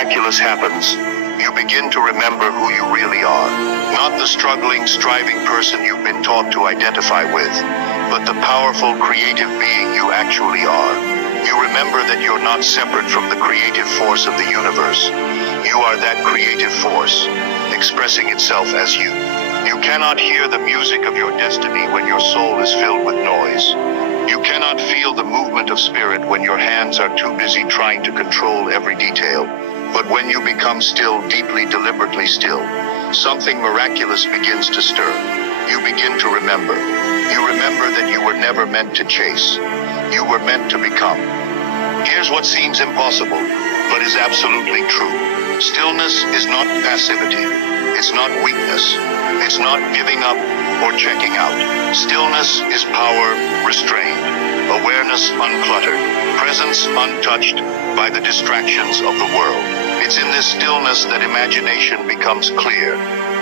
miraculous happens, you begin to remember who you really are. Not the struggling, striving person you've been taught to identify with, but the powerful, creative being you actually are. You remember that you're not separate from the creative force of the universe. You are that creative force, expressing itself as you. You cannot hear the music of your destiny when your soul is filled with noise. You cannot feel the movement of spirit when your hands are too busy trying to control every detail. But when you become still, deeply, deliberately still, something miraculous begins to stir. You begin to remember. You remember that you were never meant to chase. You were meant to become. Here's what seems impossible, but is absolutely true. Stillness is not passivity. It's not weakness. It's not giving up or checking out. Stillness is power restrained, awareness uncluttered, presence untouched by the distractions of the world. It's in this stillness that imagination becomes clear,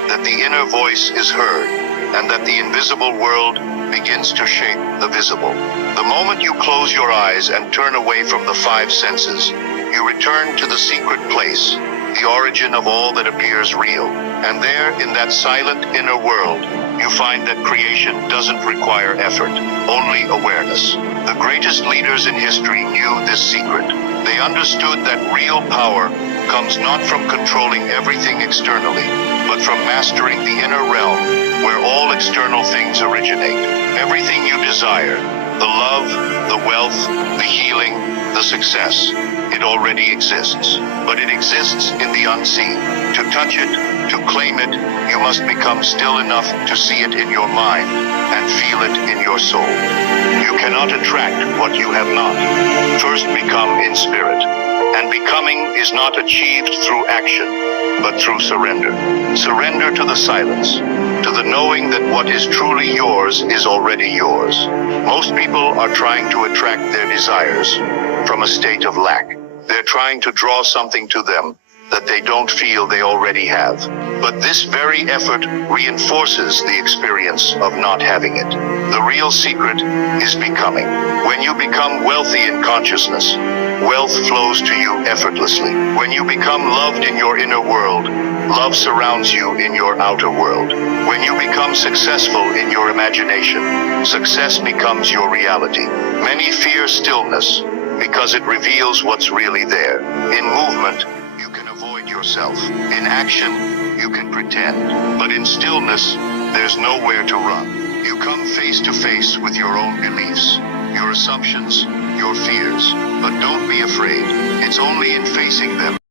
that the inner voice is heard, and that the invisible world begins to shape the visible. The moment you close your eyes and turn away from the five senses, you return to the secret place, the origin of all that appears real. And there, in that silent inner world, you find that creation doesn't require effort, only awareness. The greatest leaders in history knew this secret. They understood that real power comes not from controlling everything externally, but from mastering the inner realm where all external things originate. Everything you desire, the love, the wealth, the healing, the success, it already exists. But it exists in the unseen. To touch it, to claim it, you must become still enough to see it in your mind and feel it in your soul. You cannot attract what you have not. First become in spirit. And becoming is not achieved through action, but through surrender. Surrender to the silence, to the knowing that what is truly yours is already yours. Most people are trying to attract their desires from a state of lack. They're trying to draw something to them that they don't feel they already have. But this very effort reinforces the experience of not having it. The real secret is becoming. When you become wealthy in consciousness, wealth flows to you effortlessly. When you become loved in your inner world, love surrounds you in your outer world. When you become successful in your imagination, success becomes your reality. Many fear stillness because it reveals what's really there. In movement, you can avoid yourself. In action, you can pretend. But in stillness, there's nowhere to run. You come face to face with your own beliefs, your assumptions, your fears. But don't be afraid. It's only in facing them